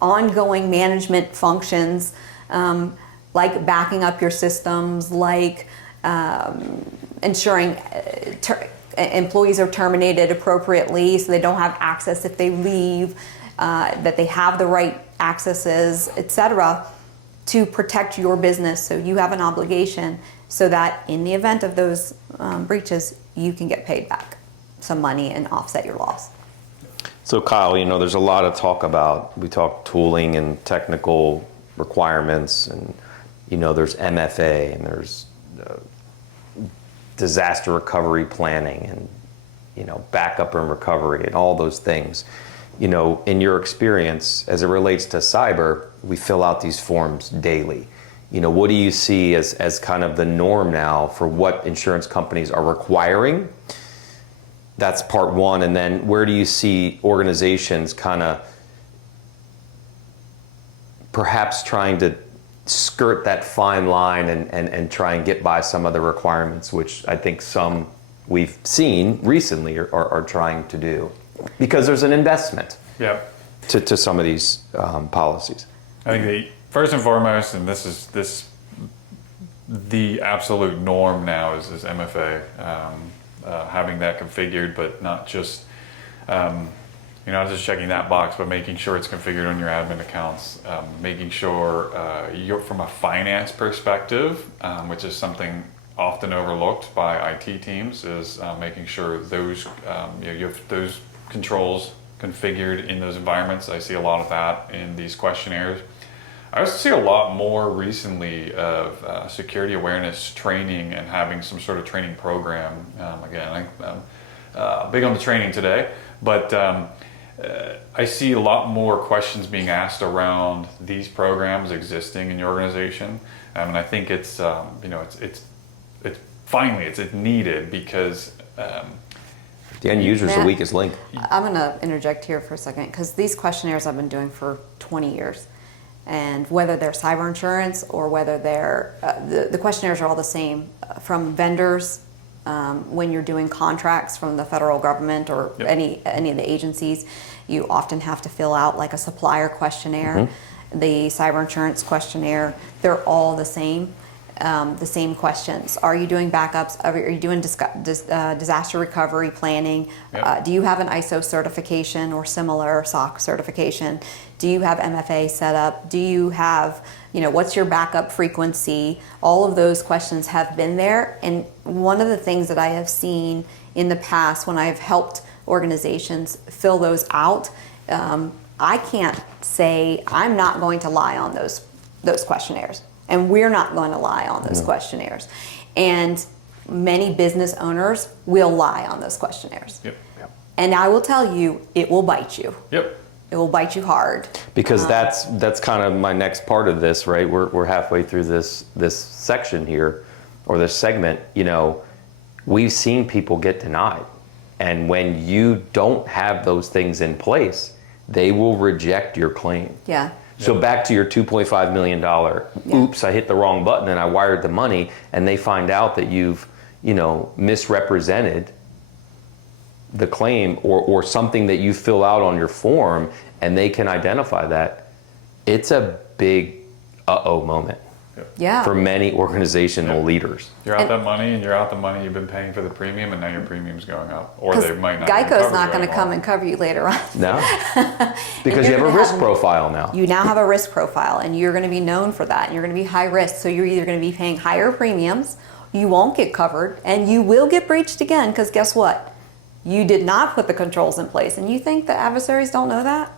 ongoing management functions, like backing up your systems, like ensuring employees are terminated appropriately so they don't have access if they leave, that they have the right accesses, etc., to protect your business. So you have an obligation so that in the event of those breaches, you can get paid back some money and offset your loss. So Kyle, there's a lot of talk about, we talk tooling and technical requirements, and there's MFA, and there's disaster recovery planning, and backup and recovery, and all those things. In your experience, as it relates to cyber, we fill out these forms daily. What do you see as kind of the norm now for what insurance companies are requiring? That's part one. And then where do you see organizations kind of perhaps trying to skirt that fine line and try and get by some of the requirements, which I think some we've seen recently are trying to do, because there's an investment to some of these policies. I think first and foremost, and this is the absolute norm now, is MFA, having that configured, but not just not just checking that box, but making sure it's configured on your admin accounts, making sure you're, from a finance perspective, which is something often overlooked by IT teams, is making sure those you have those controls configured in those environments. I see a lot of that in these questionnaires. I also see a lot more recently of security awareness training and having some sort of training program. Again, I'm big on the training today, but I see a lot more questions being asked around these programs existing in your organization, and I think it's it's needed, because The end user is the weakest link. I'm going to interject here for a second, because these questionnaires I've been doing for 20 years. And whether they're cyber insurance or whether they're, the questionnaires are all the same, from vendors, when you're doing contracts from the federal government or any of the agencies, you often have to fill out like a supplier questionnaire, the cyber insurance questionnaire. They're all the same questions. Are you doing backups? Are you doing disaster recovery planning? Do you have an ISO certification or similar SOC certification? Do you have MFA set up? Do you have, what's your backup frequency? All of those questions have been there. And one of the things that I have seen in the past when I've helped organizations fill those out, I can't say I'm not going to lie on those questionnaires. And we're not going to lie on those questionnaires. And many business owners will lie on those questionnaires. And I will tell you, it will bite you. It will bite you hard. Because that's kind of my next part of this, right? We're halfway through this section here, or this segment. We've seen people get denied. And when you don't have those things in place, they will reject your claim. So back to your $2.5 million, oops, I hit the wrong button and I wired the money, and they find out that you've, misrepresented the claim or something that you fill out on your form, and they can identify that. It's a big uh-oh moment. Yeah. for many organizational leaders. You're out that money, and you're out the money you've been paying for the premium, and now your premium's going up, or Because they might not. even Geico's cover not you going to anymore. come and cover you later on. No, because you you're have a gonna risk have- profile now. You now have a risk profile, and you're going to be known for that. And you're going to be high risk, so you're either going to be paying higher premiums, you won't get covered, and you will get breached again. Because guess what? You did not put the controls in place, and you think the adversaries don't know that?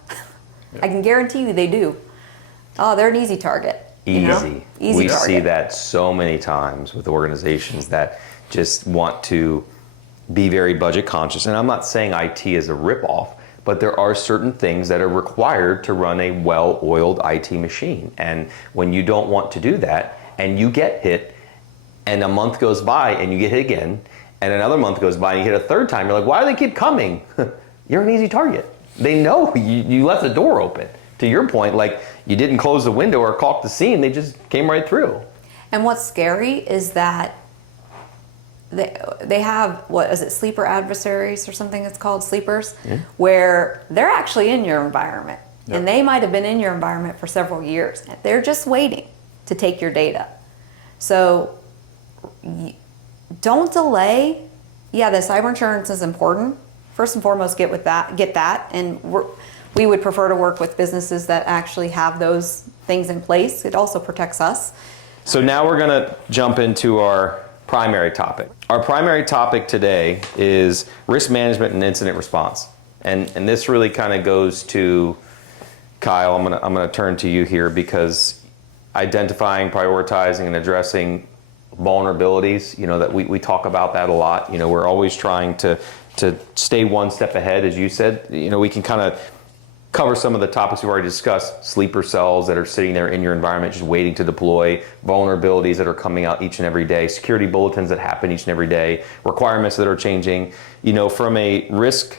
I can guarantee you they do. Oh, they're an easy target. you know? Easy. Easy We target. see that so many times with organizations that just want to be very budget conscious. And I'm not saying IT is a ripoff, but there are certain things that are required to run a well-oiled IT machine. And when you don't want to do that and you get hit, and a month goes by and you get hit again, and another month goes by and you hit a third time, you're like, why do they keep coming? You're an easy target. They know you left the door open. To your point, like you didn't close the window or caulk the seam, they just came right through. And what's scary is that they have, what is it, sleeper adversaries or something it's called, sleepers, where they're actually in your environment. Yep. And they might have been in your environment for several years. They're just waiting to take your data. So don't delay. Yeah, the cyber insurance is important. First and foremost, get that. And we would prefer to work with businesses that actually have those things in place. It also protects us. So now we're going to jump into our primary topic. Our primary topic today is risk management and incident response. And this really kind of goes to Kyle. I'm going to turn to you here, because identifying, prioritizing, and addressing vulnerabilities, that we talk about that a lot. We're always trying to stay one step ahead, as you said. We can kind of cover some of the topics we've already discussed: sleeper cells that are sitting there in your environment just waiting to deploy, vulnerabilities that are coming out each and every day, security bulletins that happen each and every day, requirements that are changing. From a risk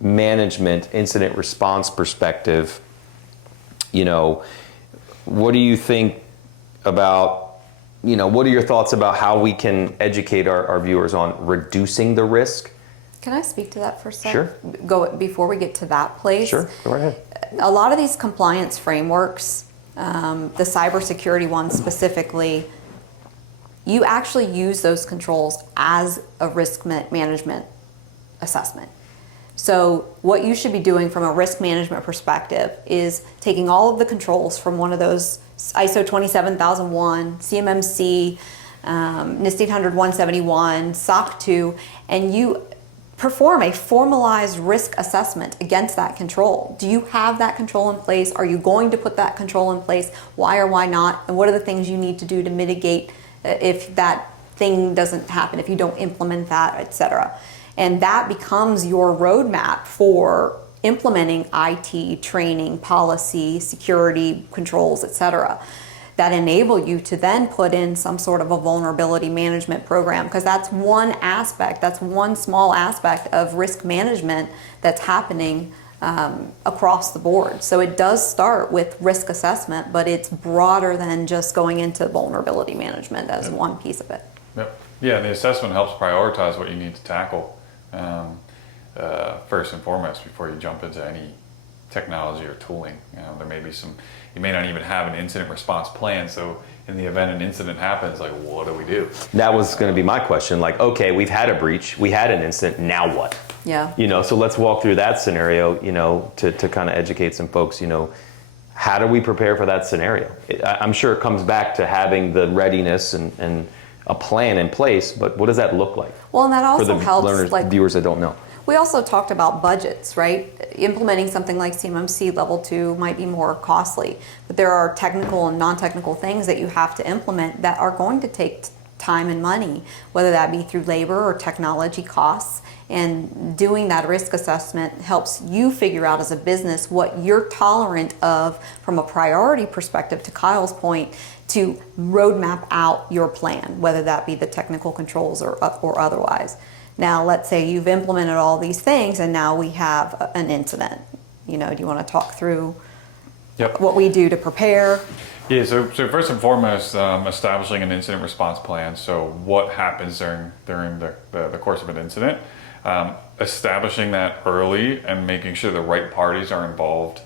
management incident response perspective, what do you think about, what are your thoughts about how we can educate our viewers on reducing the risk? Can I speak to that for a second? Sure. Before we get to that place. Sure, go right ahead. A lot of these compliance frameworks, the cybersecurity ones specifically, you actually use those controls as a risk management assessment. So what you should be doing from a risk management perspective is taking all of the controls from one of those ISO 27001, CMMC, NIST 800-171, SOC 2, and you perform a formalized risk assessment against that control. Do you have that control in place? Are you going to put that control in place? Why or why not? And what are the things you need to do to mitigate if that thing doesn't happen, if you don't implement that, etc. And that becomes your roadmap for implementing IT training, policy, security controls, etc. that enable you to then put in some sort of a vulnerability management program, because that's one aspect, that's one small aspect of risk management that's happening across the board. So it does start with risk assessment, but it's broader than just going into vulnerability management as one piece of it. Yep. Yeah, and the assessment helps prioritize what you need to tackle first and foremost before you jump into any technology or tooling. There may be you may not even have an incident response plan, so in the event an incident happens, like, what do we do? That was going to be my question. Like, okay, we've had a breach, we had an incident, now what? Yeah. So let's walk through that scenario, to kind of educate some folks, how do we prepare for that scenario? I'm sure it comes back to having the readiness and a plan in place, but what does that look like? Well, and that for also the helps, learners, viewers that don't know? We also talked about budgets, right? Implementing something like CMMC Level 2 might be more costly, but there are technical and non-technical things that you have to implement that are going to take time and money, whether that be through labor or technology costs. And doing that risk assessment helps you figure out as a business what you're tolerant of from a priority perspective, to Kyle's point, to roadmap out your plan, whether that be the technical controls or otherwise. Now, let's say you've implemented all these things and now we have an incident. Do you want to talk through what we do to prepare? Yeah, so first and foremost, establishing an incident response plan. So what happens during the course of an incident, establishing that early and making sure the right parties are involved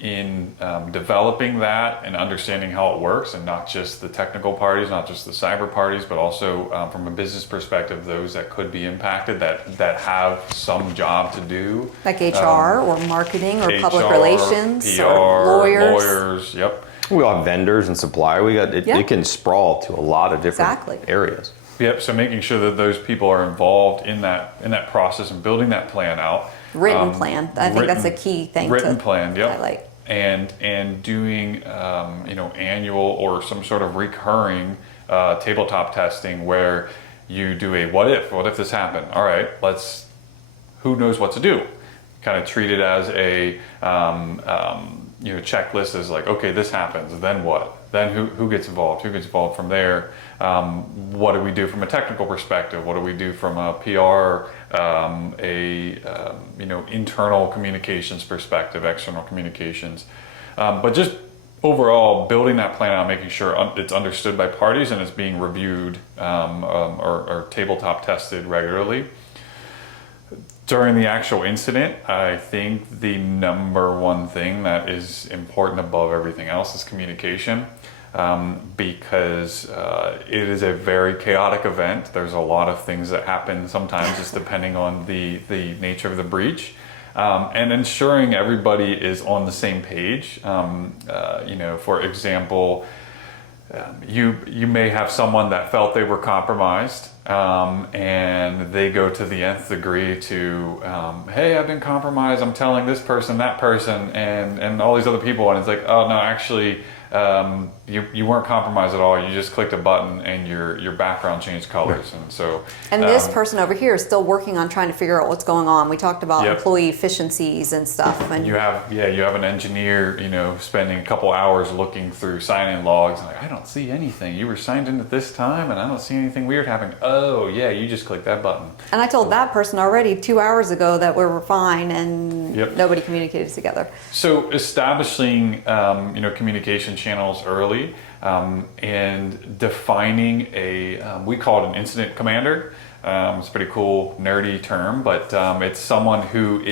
in developing that and understanding how it works, and not just the technical parties, not just the cyber parties, but also from a business perspective, those that could be impacted, that have some job to do. Like HR or marketing or public HR, relations PR, or lawyers, yep. We all have vendors and supply. We got it, Yeah. it can sprawl to a lot of different Exactly. areas. Yep, so making sure that those people are involved in that process and building that plan out. Written plan. I think that's a key thing Written to plan, yep. highlight. And doing annual or some sort of recurring tabletop testing where you do a what if this happened? All right, who knows what to do? Kind of treat it as a checklist, as like, okay, this happens, then what? Then who gets involved? Who gets involved from there? What do we do from a technical perspective? What do we do from a PR, internal communications perspective, external communications? But just overall, building that plan out, making sure it's understood by parties and it's being reviewed or tabletop tested regularly. During the actual incident, I think the number one thing that is important above everything else is communication, because it is a very chaotic event. There's a lot of things that happen sometimes, just depending on the nature of the breach, and ensuring everybody is on the same page. For example, you may have someone that felt they were compromised, and they go to the nth degree to, hey, I've been compromised, I'm telling this person, that person, and all these other people, and it's like, oh no, actually, you weren't compromised at all. You just clicked a button and your background changed colors. And so, And this person over here is still working on trying to figure out what's going on. We talked about Yep. employee efficiencies and stuff. And you have an engineer, spending a couple hours looking through sign-in logs, and like, I don't see anything. You were signed in at this time, and I don't see anything weird happening. Oh yeah, you just clicked that button. I told that person already 2 hours ago that we were fine, and Yep. nobody communicated together. So establishing, communication channels early, and defining we call it an incident commander. It's a pretty cool, nerdy term, but it's someone who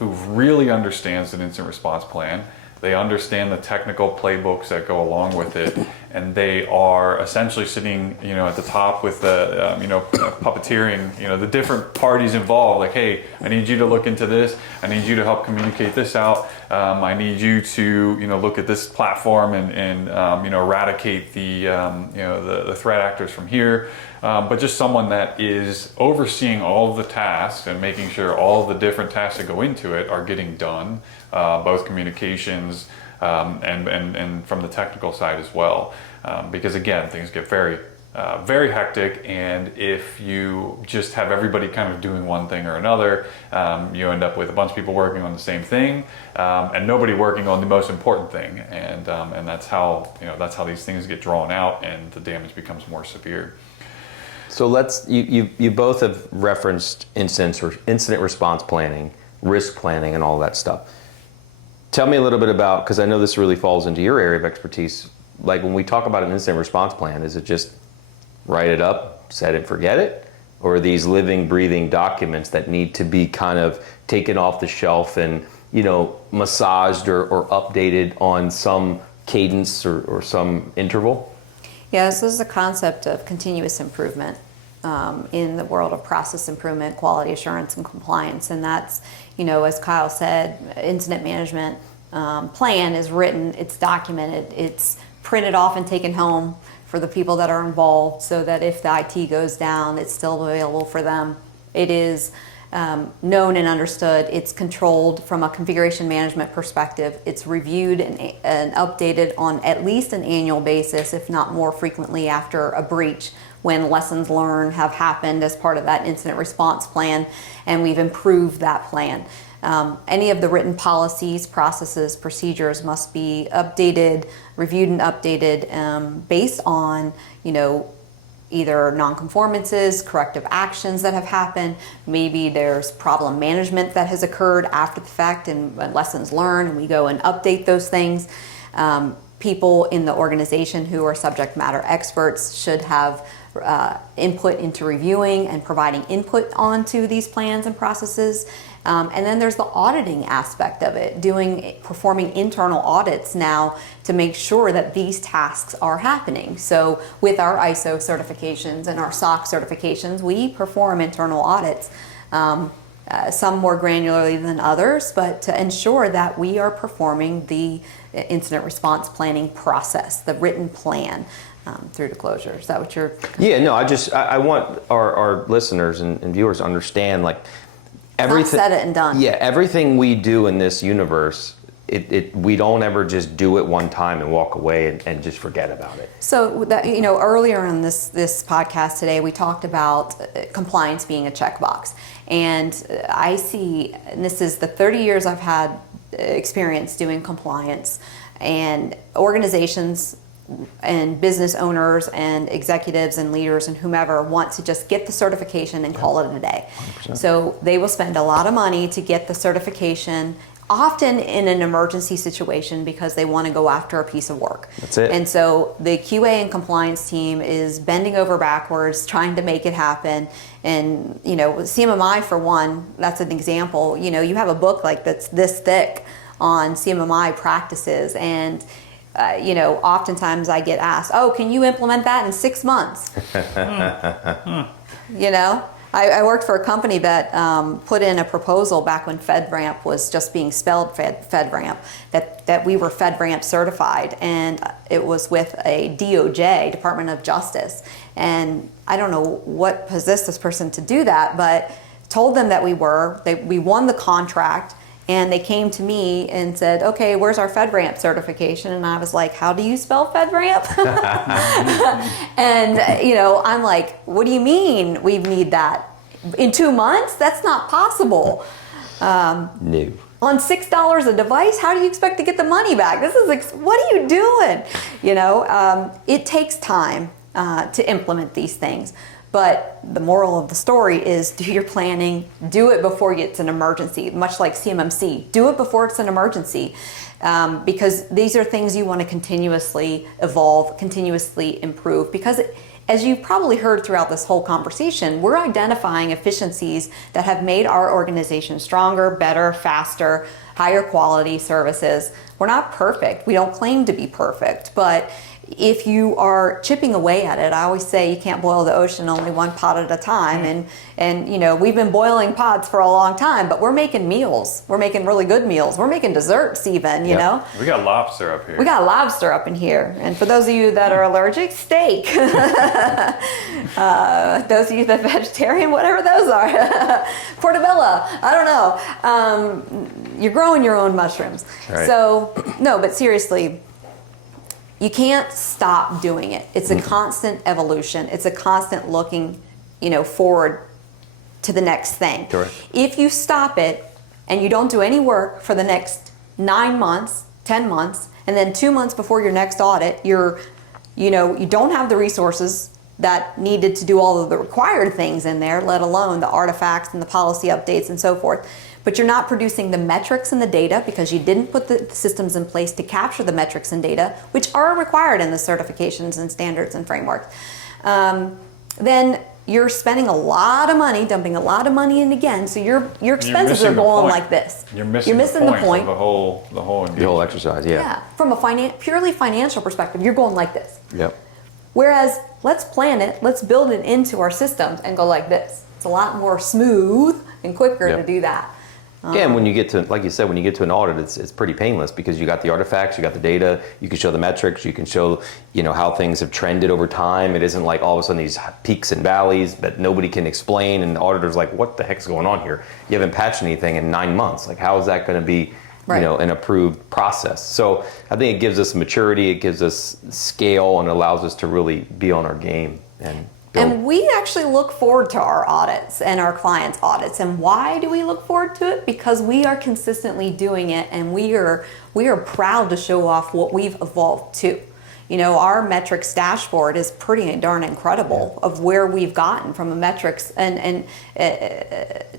really understands an incident response plan. They understand the technical playbooks that go along with it, and they are essentially sitting, at the top with the, puppeteering, the different parties involved. Like, hey, I need you to look into this. I need you to help communicate this out. I need you to, look at this platform and eradicate the threat actors from here. But just someone that is overseeing all of the tasks and making sure all of the different tasks that go into it are getting done, both communications and from the technical side as well. Because again, things get very hectic, and if you just have everybody kind of doing one thing or another, you end up with a bunch of people working on the same thing, and nobody working on the most important thing, and that's how these things get drawn out and the damage becomes more severe. So you both have referenced incident response planning, risk planning, and all that stuff. Tell me a little bit about, because I know this really falls into your area of expertise, like when we talk about an incident response plan, is it just write it up, set it, forget it? Or are these living, breathing documents that need to be kind of taken off the shelf and, massaged or updated on some cadence or some interval? Yeah, so this is a concept of continuous improvement in the world of process improvement, quality assurance, and compliance. And that's, as Kyle said, incident management plan is written, it's documented, it's printed off and taken home for the people that are involved, so that if the IT goes down, it's still available for them. It is known and understood. It's controlled from a configuration management perspective. It's reviewed and updated on at least an annual basis, if not more frequently after a breach, when lessons learned have happened as part of that incident response plan, and we've improved that plan. Any of the written policies, processes, procedures must be updated, reviewed and updated based on, either non-conformances, corrective actions that have happened. Maybe there's problem management that has occurred after the fact and lessons learned, and we go and update those things. People in the organization who are subject matter experts should have input into reviewing and providing input onto these plans and processes. And then there's the auditing aspect of it, performing internal audits now to make sure that these tasks are happening. So with our ISO certifications and our SOC certifications, we perform internal audits, some more granularly than others, but to ensure that we are performing the incident response planning process, the written plan. Through to closure. Is that what you're? Yeah, no, I want our listeners and viewers to understand, like, everything. Not said it and done. Yeah, everything we do in this universe, we don't ever just do it one time and walk away and just forget about it. So that, earlier in this podcast today, we talked about compliance being a checkbox, and I see, and this is the 30 years I've had experience doing compliance, and organizations and business owners and executives and leaders and whomever want to just get the certification and call it a day. 100%. So they will spend a lot of money to get the certification, often in an emergency situation, because they want to go after a piece of work. That's it. And so the QA and compliance team is bending over backwards trying to make it happen. And CMMI, for one, that's an example. You have a book like that's this thick on CMMI practices, and oftentimes I get asked, "Oh, can you implement that in 6 months?" I worked for a company that put in a proposal back when FedRAMP was just being spelled FedRAMP, that we were FedRAMP certified, and it was with a DOJ, Department of Justice. And I don't know what possessed this person to do that, but told them that we won the contract. And they came to me and said, "Okay, where's our FedRAMP certification?" And I was like, "How do you spell FedRAMP?" And I'm like, "What do you mean we need that in 2 months? That's not possible." No. On $6 a device, how do you expect to get the money back? This is what are you doing? It takes time to implement these things. But the moral of the story is, do your planning, do it before it's an emergency, much like CMMC. Do it before it's an emergency, because these are things you want to continuously evolve, continuously improve. Because as you probably heard throughout this whole conversation, we're identifying efficiencies that have made our organization stronger, better, faster, higher quality services. We're not perfect. We don't claim to be perfect, but if you are chipping away at it, I always say you can't boil the ocean only one pot at a time. And we've been boiling pots for a long time, but we're making meals. We're making really good meals. We're making desserts even, you know. We got lobster up here. We got lobster up in here. And for those of you that are allergic, steak. Those of you that are vegetarian, whatever those are. Portobello, I don't know. You're growing your own mushrooms. Right. So, no, but seriously, you can't stop doing it. It's a constant evolution. It's a constant looking, forward to the next thing. Correct. If you stop it and you don't do any work for the next 9 months, 10 months, and then 2 months before your next audit, you don't have the resources that needed to do all of the required things in there, let alone the artifacts and the policy updates and so forth. But you're not producing the metrics and the data because you didn't put the systems in place to capture the metrics and data, which are required in the certifications and standards and frameworks. Then you're spending a lot of money, dumping a lot of money in again, so your expenses are going like this. You're missing the point of the whole exercise, yeah. Yeah, from a purely financial perspective, you're going like this. Yep. Whereas, let's plan it, let's build it into our systems and go like this. It's a lot more smooth and quicker to do that. Yeah, and when you get to, like you said, when you get to an audit, it's pretty painless because you got the artifacts, you got the data, you can show the metrics, you can show, how things have trended over time. It isn't like all of a sudden these peaks and valleys that nobody can explain, and the auditor's like, what the heck's going on here? You haven't patched anything in 9 months. Like, how is that going to be, an approved process? So I think it gives us maturity, it gives us scale, and allows us to really be on our game and And we actually look forward to our audits and our clients' audits. And why do we look forward to it? Because we are consistently doing it, and we are proud to show off what we've evolved to. Our metrics dashboard is pretty darn incredible of where we've gotten from a metrics and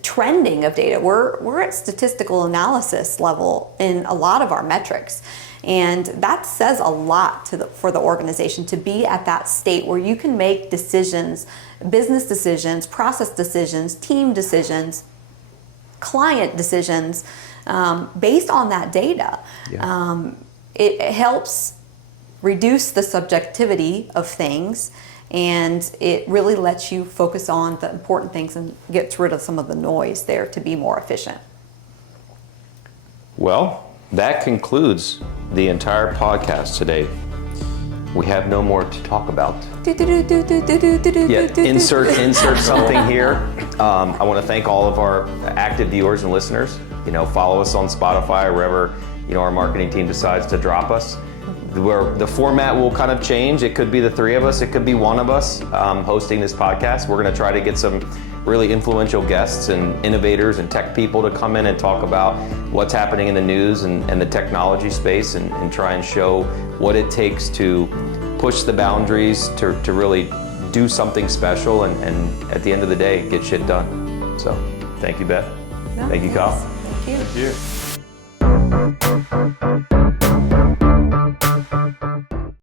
trending of data. We're at statistical analysis level in a lot of our metrics. And that says a lot for the organization to be at that state where you can make decisions, business decisions, process decisions, team decisions, client decisions, based on that data. Yeah. It helps reduce the subjectivity of things, and it really lets you focus on the important things and gets rid of some of the noise there to be more efficient. Well, that concludes the entire podcast today. We have no more to talk about. Yeah, insert something here. I want to thank all of our active viewers and listeners. Follow us on Spotify or wherever our marketing team decides to drop us. Where the format will kind of change. It could be the three of us. It could be one of us hosting this podcast. We're going to try to get some really influential guests and innovators and tech people to come in and talk about what's happening in the news and the technology space and try and show what it takes to push the boundaries to really do something special and at the end of the day, get shit done. So thank you, Beth. No, thank you, Kyle. Thank you. Thank you.